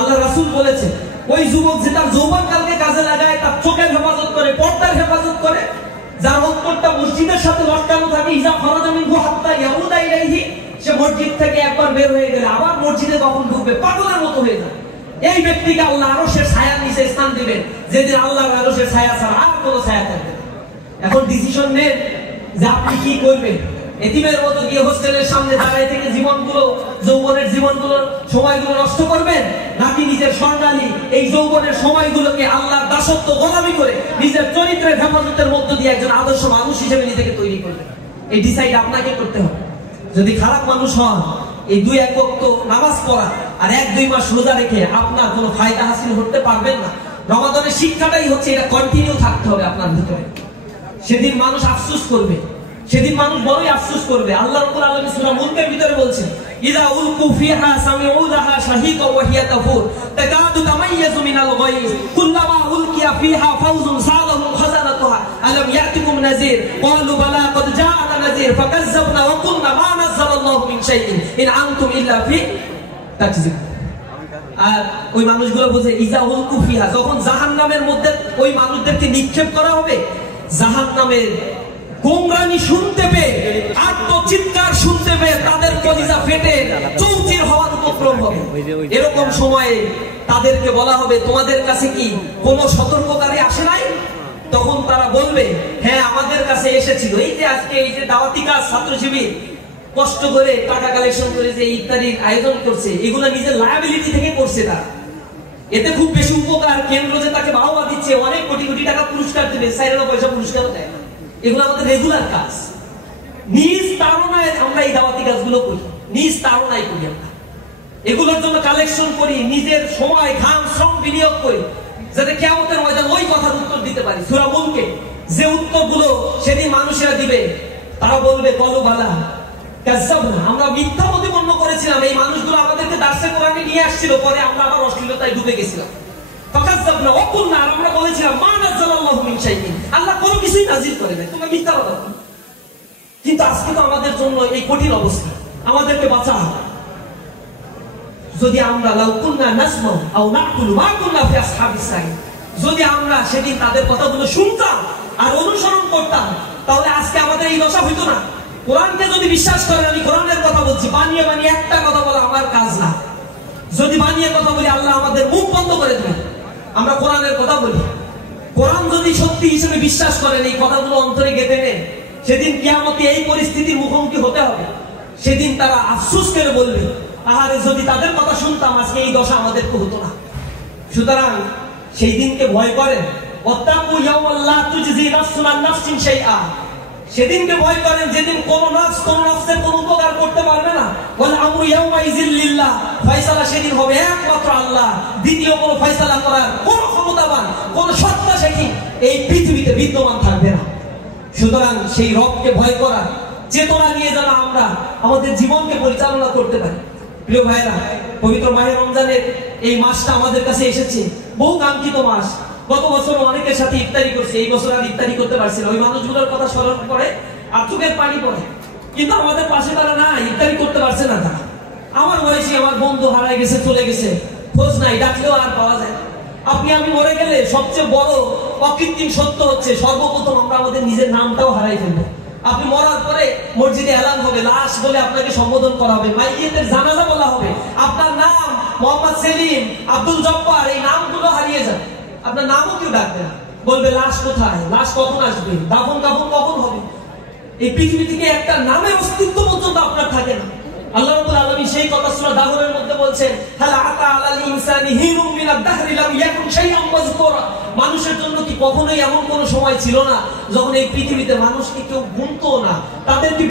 আল্লাহ রাসূল বলেছেন ওই যুবক যে তার যৌবনকালকে কাজে লাগায়, তার চোখের হেফাজত করে, পর্দার হেফাজত করে, যার অন্তরটা মসজিদের সাথে লটকানো থাকে, ইজা খরাজা মিনহু হাত্তা ইয়াউদা ইলাইহি, সে মসজিদ থেকে একবার বের হয়ে গেলে আবার মসজিদে কখন ঢুকবে পাগলের মতো হয়ে যায়। এই ব্যক্তিকে আল্লাহ আরশের ছায়ার নিচে স্থান দিবেন, যেদিন আল্লাহর আরশের ছায়া ছাড়া আর কোনো ছায়া থাকবে না। এখন ডিসিশন নেন যে আপনি কি করবেন। এতিমের মতো গিয়ে হোস্টেলের সামনে দাঁড়ায় থেকে জীবনগুলো, যৌবনের জীবনগুলো, সময়গুলো নষ্ট করবেন, নাকি নিজের স্বর্ণালী এই যৌবনের সময়গুলোকে আল্লাহর দাসত্ব গোলামি করে নিজের চরিত্রের হেফাজতের মধ্য দিয়ে একজন আদর্শ মানুষ হিসেবে নিজেকে তৈরি করবেন। এই ডিসাইড আপনাকে করতে হবে। যদি খারাপ মানুষ হন, এই 2-1 ওয়াক্ত নামাজ পড়া আর 1-2 মাস রোজা রেখে আপনার কোনো ফায়দা হাসিল করতে পারবেন না। রমাদানের শিক্ষাটাই হচ্ছে এটা কন্টিনিউ থাকতে হবে আপনার ভিতরে। সেদিন মানুষ আফসোস করবে, সেদিন মানুষ বড়ই আফসোস করবে। আল্লাহ রাব্বুল আলামিন সূরা মুলকের ভিতরে বলছেন, ইযা উলকু ফিহা সামিউ লাহা শাহীকা ওয়া হিয়া তাফুর তাকাদু তামাইয়াজু মিনাল গায়জ কুল্লামা উলকিয়া ফিহা ফাওজুন সালাহু খাজানাতুহা আলাম ইয়াতিকুম নাযীর ক্বালু বালা ক্বাদ জাআনা নাযীর ফাকাজ্জাবনা ওয়া কুলনা মা নাযালাল্লাহু মিন শাইইন ইন আনতুম ইল্লা ফি তাকযিব। আর ওই মানুষগুলো বলছে ইযা উলকু ফিহা, যখন জাহান্নামের মধ্যে ওই মানুষদেরকে নিক্ষেপ করা হবে, জাহান্নামের গোমরানি শুনতে পেয়ে, আত্মচিৎকার শুনতে পেয়ে তাদের কলিজা ফেটে চৌচির হওয়ার উপক্রম হবে। এরকম সময়ে তাদেরকে বলা হবে, তোমাদের কাছে কি কোনো সতর্ককারী আসে নাই? তখন তারা বলবে, হ্যাঁ আমাদের কাছে এসেছিল। এই যে আজকে এই যে দাওয়াতি কাজ, ছাত্র শিবির কষ্ট করে টাকা কালেকশন করে যে ইফতারির আয়োজন করছে, এগুলো নিজের লায়াবিলিটি থেকে করছে তারা। এতে খুব বেশি উপকার, কেন্দ্র যে তাকে বাহবা দিচ্ছে, অনেক কোটি কোটি টাকা পুরস্কার দেবে, 4 পয়সা পুরস্কারও দেয়। এগুলো আমাদের রেগুলার কাজ। নিজ তাড়নায় আমরা এই দাওয়াতি কাজগুলো করি, নিজ তাড়নায় করি আমরা। এগুলোর জন্য কালেকশন করি, নিজের সময় ঘাম শ্রম বিনিয়োগ করি, যাতে কিয়ামতের ময়দানে ওই কথার উত্তর দিতে পারি। সূরা মুলকে যে উত্তরগুলো সেদিন মানুষেরা দিবে, তারা বলবে কলু বালা কাযাবনা, আমরা মিথ্যা প্রতিপন্ন করেছিলাম। এই মানুষগুলো আমাদেরকে দার্সে কোরআনে নিয়ে আসছিল, পরে আমরা আবার অশ্লীলতায় ডুবে গেছিলাম। ফাকাযাবনা ওয়া কুলনা, আমরা বলেছিলাম মা নাযালাল্লাহু মিন শাইইন, আল্লাহ কোনো কিছুই নাযিল করে নাই, তোমরা মিথ্যা কথা। কিন্তু আজকে তো আমাদের জন্য এই কঠিন অবস্থা, আমাদেরকে বাঁচা হবে। যদি আমরা লাউ কুননা নাসমাউ আও নাকুলু মা কুননা ফি আসহাবিস সাইর, যদি আমরা সেদিন তাদের কথাগুলো শুনতাম আর অনুসরণ করতাম, তাহলে আজকে আমাদের এই দশা হইতো না। কোরআনকে যদি বিশ্বাস করেন, আমি কোরআনের কথা বলছি, বানিয়ে বানিয়ে একটা কথা বলা আমার কাজ না। যদি বানিয়ে কথা বলি, আল্লাহ আমাদের মুখ বন্ধ করে দেবেন। আমরা কোরআনের কথা বলি, কোরআন যদি সত্যি হিসেবে বিশ্বাস করেন, এই কথাগুলো অন্তরে গেঁথে নেন, সেদিন কিয়ামতে এই পরিস্থিতির মুখোমুখি হতে হবে। সেদিন তারা আফসোস করে বলবে, আহারে যদি তাদের কথা শুনতাম, আজকে এই দশা আমাদেরকে হতো না। সুতরাং সেই দিনকে ভয় করেন, ওয়াত্তাকু ইয়াওমান লা তুজজি নাফসুন আন নাফসিন শাইআ, সেদিনকে ভয় করেন যেদিন কোন নফসের কোন উপকার করতে পারবে না। ওয়াল আমরু ইয়াওমাইযিল লিল্লাহ, ফয়সালা সেদিন হবে একমাত্র আল্লাহ। দ্বিতীয় কোনো ফয়সালা করার কোন ক্ষমতাবান, কোন সত্তা সেদিন এই পৃথিবীতে বিদ্যমান থাকবে না। সুতরাং সেই রবকে ভয় করার চেতনা নিয়ে যেন আমরা আমাদের জীবনকে পরিচালনা করতে পারি। প্রিয় ভাইরা, পবিত্র মাহে রমজানের এই মাসটা আমাদের কাছে এসেছে, বহু কাঙ্ক্ষিত মাস। গত বছর অনেকের সাথে ইফতারি করছে, এই বছর আর ইফতারি করতে পারছি না। ওই মানুষগুলোর কথা স্মরণ করে আর চোখের পানি পড়ে, কিন্তু আমাদের পাশে তারা না, ইফতারি করতে পারছে না তারা। আমার বয়সী আমার বন্ধু হারায় গেছে, চলে গেছে, খোঁজ নাই, ডাকলেও আর পাওয়া যায় না। আপনি আমি মরে গেলে সবচেয়ে বড় অকৃত্রিম সত্য হচ্ছে, সর্বপ্রথম আমরা আমাদের নিজের নামটাও হারাই ফেলবো। আপনি মরার পরে মসজিদে এলান হবে, লাশ বলে আপনাকে সম্বোধন করা হবে, মাইয়িতের জানাজা বলা হবে, আপনার নাম মোহাম্মদ সেলিম, আব্দুল জব্বার, এই নামগুলো হারিয়ে যাবে। আপনার নামও কেউ ডাকবে না, বলবে লাশ কোথায়, লাশ কখন আসবে, দাফন কাফন কখন হবে। এই পৃথিবী থেকে একটা নামের অস্তিত্ব পর্যন্ত আপনার থাকে না। আল্লাহ রাব্বুল আলামিন সেই কথা সূরা দাহরের মধ্যে বলছেন, হাল আতা আলাল ইনসানি হিনুম মিনাদ দাহরি লাম ইয়াকুন শাইআন মাযকুরা, মানুষের জন্য কি কখনোই এমন কোন সময় ছিল না যখন এই পৃথিবীতে মানুষকে কেউ গুনতো না, তাদেরকে